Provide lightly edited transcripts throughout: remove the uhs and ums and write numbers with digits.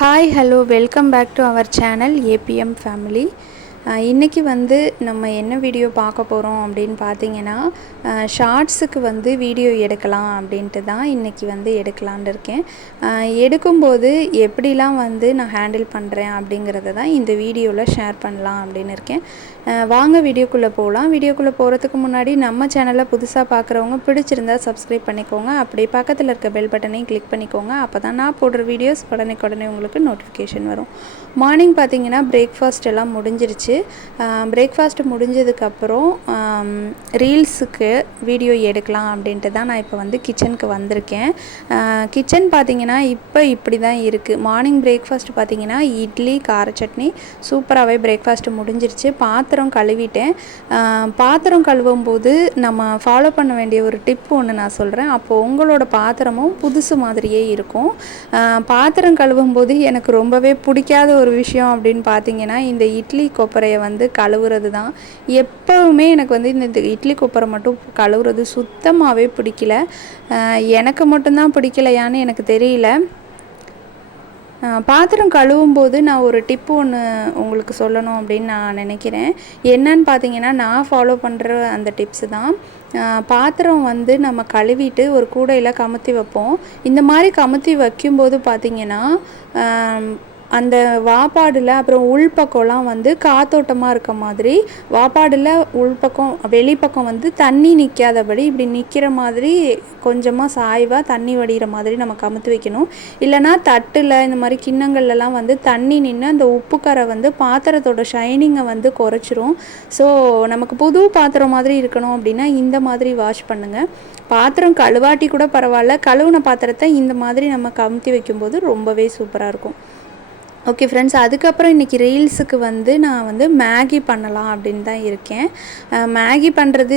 Hi hello welcome back to our channel ABM family. இன்றைக்கி நம்ம என்ன வீடியோ பார்க்க போகிறோம் அப்படின்னு பார்த்தீங்கன்னா, ஷார்ட்ஸுக்கு வீடியோ எடுக்கலாம் அப்படின்ட்டு தான் இன்றைக்கி எடுக்கலான்னு இருக்கேன். எடுக்கும்போது எப்படிலாம் நான் ஹேண்டில் பண்ணுறேன் அப்படிங்கிறத தான் இந்த வீடியோவில் ஷேர் பண்ணலாம் அப்படின்னு இருக்கேன். வாங்க வீடியோக்குள்ளே போகலாம். வீடியோக்குள்ளே போகிறதுக்கு முன்னாடி நம்ம சேனலை புதுசாக பார்க்குறவங்க பிடிச்சிருந்தால் சப்ஸ்கிரைப் பண்ணிக்கோங்க. அப்படியே பக்கத்தில் இருக்க பெல் பட்டனையும் கிளிக் பண்ணிக்கோங்க. அப்போ தான் நான் போடுற வீடியோஸ் உடனே உங்களுக்கு நோட்டிஃபிகேஷன் வரும். மார்னிங் பார்த்தீங்கன்னா பிரேக்ஃபாஸ்ட் எல்லாம் முடிஞ்சிருச்சு. பிரேக்ஃபாஸ்ட் முடிஞ்சதுக்கப்புறம் ரீல்ஸுக்கு வீடியோ எடுக்கலாம் அப்படின்ட்டு தான் நான் இப்போ கிச்சனுக்கு வந்திருக்கேன். கிச்சன் பார்த்திங்கன்னா இப்போ இப்படி தான் இருக்குது. மார்னிங் பிரேக்ஃபாஸ்ட் பார்த்திங்கன்னா இட்லி கார சட்னி சூப்பராகவே பிரேக்ஃபாஸ்ட் முடிஞ்சிருச்சு. பாத்திரம் கழுவிட்டேன். பாத்திரம் கழுவும் போது நம்ம ஃபாலோ பண்ண வேண்டிய ஒரு டிப் ஒன்று நான் சொல்கிறேன். அப்போது உங்களோட பாத்திரமும் புதுசு மாதிரியே இருக்கும். பாத்திரம் கழுவும் போது எனக்கு ரொம்பவே பிடிக்காத ஒரு விஷயம் அப்படின்னு பார்த்தீங்கன்னா, இந்த இட்லி கொப்பரையை கழுவுறது தான். எப்போவுமே எனக்கு இந்த இட்லி கொப்பரை மட்டும் கழுவுறது சுத்தமாகவே பிடிக்கல. எனக்கு மட்டும்தான் பிடிக்கலையான்னு எனக்கு தெரியல. பாத்திரம் கழுவும் போது நான் ஒரு டிப்பு ஒன்று உங்களுக்கு சொல்லணும் அப்படின்னு நான் நினைக்கிறேன். என்னன்னு பார்த்தீங்கன்னா, நான் ஃபாலோ பண்ணுற அந்த டிப்ஸு தான். பாத்திரம் நம்ம கழுவிட்டு ஒரு கூடையில் கமுத்தி வைப்போம். இந்த மாதிரி கமுத்தி வைக்கும்போது பார்த்திங்கன்னா, அந்த வாப்பாடில் அப்புறம் உள்பக்கம்லாம் காத்தோட்டமாக இருக்க மாதிரி, வாப்பாடில் உள்பக்கம் வெளிப்பக்கம் தண்ணி நிற்காதபடி இப்படி நிற்கிற மாதிரி கொஞ்சமாக சாய்வாக தண்ணி வடிகிற மாதிரி நம்ம கமுத்து வைக்கணும். இல்லைனா தட்டில் இந்த மாதிரி கிண்ணங்கள்லாம் தண்ணி நின்று அந்த உப்புக்கரை பாத்திரத்தோட ஷைனிங்கை குறைச்சிரும். ஸோ நமக்கு புது பாத்திரம் மாதிரி இருக்கணும் அப்படின்னா இந்த மாதிரி வாஷ் பண்ணுங்கள். பாத்திரம் கழுவாட்டி கூட பரவாயில்ல, கழுவுன பாத்திரத்தை இந்த மாதிரி நம்ம கமுத்தி வைக்கும்போது ரொம்பவே சூப்பராக இருக்கும். ஓகே ஃப்ரெண்ட்ஸ், அதுக்கப்புறம் இன்றைக்கி ரீல்ஸுக்கு நான் மேகி பண்ணலாம் அப்படின்னு தான் இருக்கேன். மேகி பண்ணுறது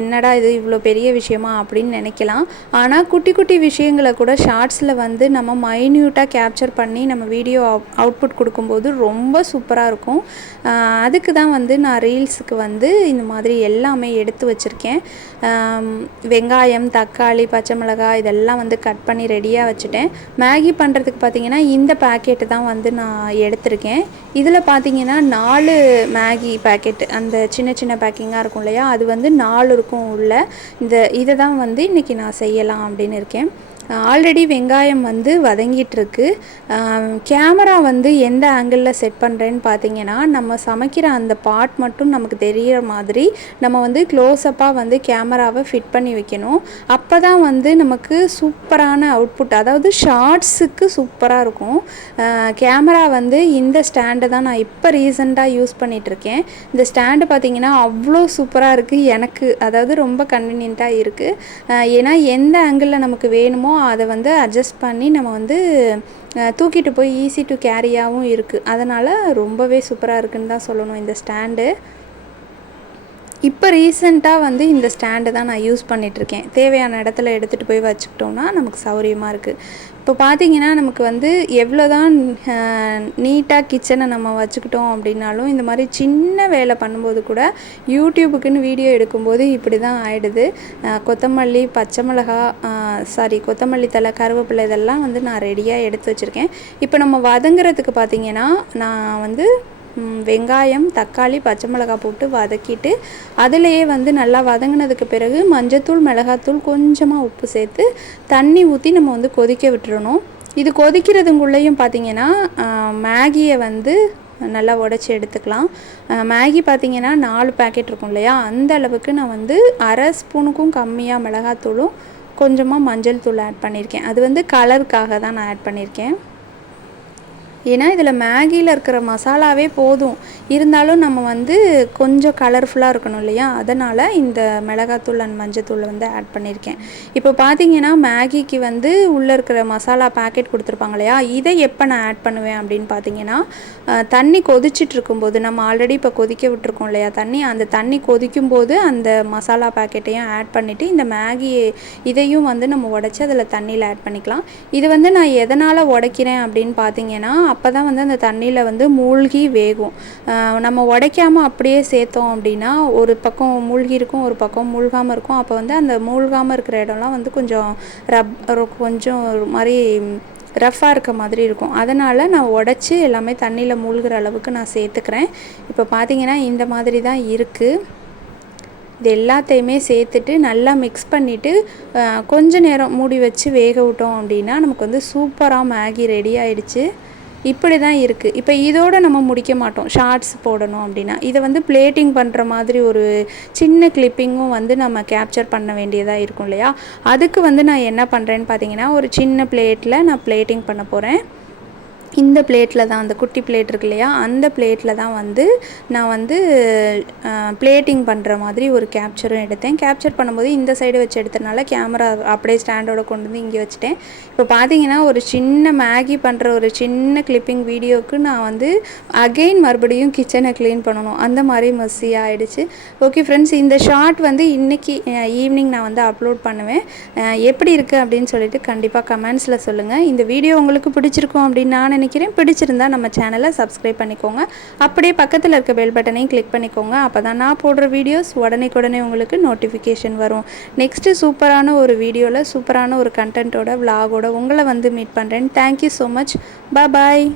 என்னடா இது இவ்வளோ பெரிய விஷயமா அப்படின்னு நினைக்கலாம். ஆனால் குட்டி குட்டி விஷயங்களை கூட ஷார்ட்ஸில் நம்ம மைன்யூட்டாக கேப்சர் பண்ணி நம்ம வீடியோ அவுட்புட் கொடுக்கும்போது ரொம்ப சூப்பராக இருக்கும். அதுக்கு தான் நான் ரீல்ஸுக்கு இந்த மாதிரி எல்லாமே எடுத்து வச்சுருக்கேன். வெங்காயம், தக்காளி, பச்சை மிளகாய் இதெல்லாம் கட் பண்ணி ரெடியாக வச்சுட்டேன். மேகி பண்ணுறதுக்கு பார்த்திங்கன்னா இந்த பேக்கெட்டு தான் நான் எடுத்திருக்கேன். இதில் பார்த்தீங்கன்னா 4 மேகி பேக்கெட், அந்த சின்ன சின்ன பேக்கிங்காக இருக்கும் இல்லையா, அது 4 இருக்கும் உள்ள. இதை தான் இன்றைக்கி நான் செய்யலாம் அப்படின்னு இருக்கேன். ஆல்ரெடி வெங்காயம் வதங்கிட்டுருக்கு. கேமரா எந்த ஆங்கிளில் செட் பண்ணுறேன்னு பார்த்தீங்கன்னா, நம்ம சமைக்கிற அந்த பார்ட் மட்டும் நமக்கு தெரிகிற மாதிரி நம்ம க்ளோஸ்அப்பாக கேமராவை ஃபிட் பண்ணி வைக்கணும். அப்போ தான் நமக்கு சூப்பரான அவுட்புட், அதாவது ஷார்ட்ஸுக்கு சூப்பராக இருக்கும். கேமரா இந்த ஸ்டாண்டை தான் நான் இப்போ ரீசெண்டாக யூஸ் பண்ணிகிட்ருக்கேன். இந்த ஸ்டாண்டு பார்த்திங்கன்னா அவ்வளோ சூப்பராக இருக்குது எனக்கு, அதாவது ரொம்ப கன்வீனியண்ட்டாக இருக்குது. ஏன்னா எந்த ஆங்கிளில் நமக்கு வேணுமோ அதை அட்ஜஸ்ட் பண்ணி நம்ம தூக்கிட்டு போய் ஈஸி டு கேரியாகவும் இருக்குது. அதனால் ரொம்பவே சூப்பராக இருக்குன்னு தான் சொல்லணும் இந்த ஸ்டாண்டு. இப்போ ரீசெண்டாக இந்த ஸ்டாண்டு தான் நான் யூஸ் பண்ணிகிட்ருக்கேன். தேவையான இடத்துல எடுத்துகிட்டு போய் வச்சுக்கிட்டோம்னா நமக்கு சௌகரியமாக இருக்குது. இப்போ பார்த்திங்கன்னா நமக்கு எவ்வளோ தான் நீட்டாக கிச்சனை நம்ம வச்சுக்கிட்டோம் அப்படின்னாலும் இந்த மாதிரி சின்ன வேலை பண்ணும்போது கூட யூடியூபுக்குன்னு வீடியோ எடுக்கும்போது இப்படி தான் ஆகிடுது. கொத்தமல்லி, பச்சை மிளகா, கொத்தமல்லி தழை, கருவேப்பிலை இதெல்லாம் நான் ரெடியாக எடுத்து வச்சுருக்கேன். இப்போ நம்ம வதங்குறதுக்கு பார்த்திங்கன்னா நான் வெங்காயம், தக்காளி, பச்சை மிளகாய் போட்டு வதக்கிட்டு அதிலேயே நல்லா வதங்கினதுக்கு பிறகு மஞ்சத்தூள், மிளகாத்தூள், கொஞ்சமாக உப்பு சேர்த்து தண்ணி ஊற்றி நம்ம கொதிக்க விட்டுறணும். இது கொதிக்கிறதுக்குள்ளேயும் பார்த்திங்கன்னா மேகியை நல்லா உடச்சி எடுத்துக்கலாம். மேகி பார்த்திங்கன்னா 4 பேக்கெட் இருக்கும் இல்லையா, அந்த அளவுக்கு நான் 1/2 ஸ்பூனுக்கும் கம்மியாக மிளகாத்தூளும் கொஞ்சமாக மஞ்சள் தூள் ஆட் பண்ணியிருக்கேன். அது கலருக்காக தான் நான் ஆட் பண்ணியிருக்கேன். ஏன்னா இதில் மேகியில் இருக்கிற மசாலாவே போதும், இருந்தாலும் நம்ம கொஞ்சம் கலர்ஃபுல்லாக இருக்கணும் இல்லையா, அதனால் இந்த மிளகாத்தூள் அண்ட் மஞ்சத்தூள் ஆட் பண்ணியிருக்கேன். இப்போ பார்த்தீங்கன்னா மேகிக்கு உள்ளே இருக்கிற மசாலா பேக்கெட் கொடுத்துருப்பாங்க இல்லையா, இதை எப்போ நான் ஆட் பண்ணுவேன் அப்படின்னு பார்த்தீங்கன்னா, தண்ணி கொதிச்சிட்டு இருக்கும்போது, நம்ம ஆல்ரெடி இப்போ கொதிக்க விட்டுருக்கோம் இல்லையா தண்ணி, அந்த தண்ணி கொதிக்கும்போது அந்த மசாலா பேக்கெட்டையும் ஆட் பண்ணிவிட்டு இந்த மேகி இதையும் நம்ம உடச்சி அதில் தண்ணியில் ஆட் பண்ணிக்கலாம். இது நான் எதனால் உடைக்கிறேன் அப்படின்னு பார்த்தீங்கன்னா, அப்போ தான் அந்த தண்ணியில் மூழ்கி வேகும். நம்ம உடைக்காமல் அப்படியே சேர்த்தோம் அப்படின்னா ஒரு பக்கம் மூழ்கி இருக்கும், ஒரு பக்கம் மூழ்காமல் இருக்கும். அப்போ அந்த மூழ்காமல் இருக்கிற இடம்லாம் கொஞ்சம் கொஞ்சம் ஒரு மாதிரி ரஃப்பாக இருக்க மாதிரி இருக்கும். அதனால் நான் உடச்சி எல்லாமே தண்ணியில் மூழ்கிற அளவுக்கு நான் சேர்த்துக்கிறேன். இப்போ பார்த்திங்கன்னா இந்த மாதிரி தான் இருக்குது. இது எல்லாத்தையுமே சேர்த்துட்டு நல்லா மிக்ஸ் பண்ணிவிட்டு கொஞ்ச நேரம் மூடி வச்சு வேக விட்டோம் அப்படின்னா நமக்கு வந்து சூப்பராக மேகி ரெடி ஆகிடுச்சு. இப்படி தான் இருக்குது. இப்போ இதோடு நம்ம முடிக்க மாட்டோம். ஷார்ட்ஸ் போடணும் அப்படின்னா இதை வந்து பிளேட்டிங் பண்ணுற மாதிரி ஒரு சின்ன கிளிப்பிங்கும் வந்து நம்ம கேப்சர் பண்ண வேண்டியதாக இருக்கும் இல்லையா? அதுக்கு வந்து நான் என்ன பண்ணுறேன்னு பார்த்தீங்கன்னா, ஒரு சின்ன பிளேட்டில் நான் பிளேட்டிங் பண்ண போகிறேன். இந்த பிளேட்டில் தான், அந்த குட்டி பிளேட் இருக்கு இல்லையா, அந்த பிளேட்டில் தான் வந்து நான் வந்து பிளேட்டிங் பண்ணுற மாதிரி ஒரு கேப்சரும் எடுத்தேன். கேப்சர் பண்ணும்போது இந்த சைடு வச்சு எடுத்தனால கேமரா அப்படியே ஸ்டாண்டோட கொண்டு வந்து இங்கே வச்சுட்டேன். இப்போ பார்த்தீங்கன்னா ஒரு சின்ன மேகி பண்ணுற ஒரு சின்ன கிளிப்பிங் வீடியோவுக்கு நான் வந்து அகெயின் மறுபடியும் கிச்சனை க்ளீன் பண்ணணும். அந்த மாதிரி மெஸ்ஸியாக ஆகிடுச்சு. ஓகே ஃப்ரெண்ட்ஸ், இந்த ஷார்ட் வந்து இன்றைக்கி ஈவினிங் நான் வந்து அப்லோட் பண்ணுவேன். எப்படி இருக்குது அப்படின்னு சொல்லிட்டு கண்டிப்பாக கமெண்ட்ஸில் சொல்லுங்கள். இந்த வீடியோ உங்களுக்கு பிடிச்சிருக்கும் அப்படின்னு நான் நினைக்கிறேன். பிடிச்சிருந்தா நம்ம சேனலை சப்ஸ்கிரைப் பண்ணிக்கோங்க. அப்படியே பக்கத்தில் இருக்க பெல் பட்டனையும் கிளிக் பண்ணிக்கோங்க. அப்போ தான் நான் போடுற வீடியோஸ் உடனே உங்களுக்கு நோட்டிஃபிகேஷன் வரும். நெக்ஸ்ட்டு சூப்பரான ஒரு வீடியோவில் சூப்பரான ஒரு கண்டென்ட்டோட விலாகோட உங்களை வந்து மீட் பண்ணுறேன். Thank you so much. பாய்.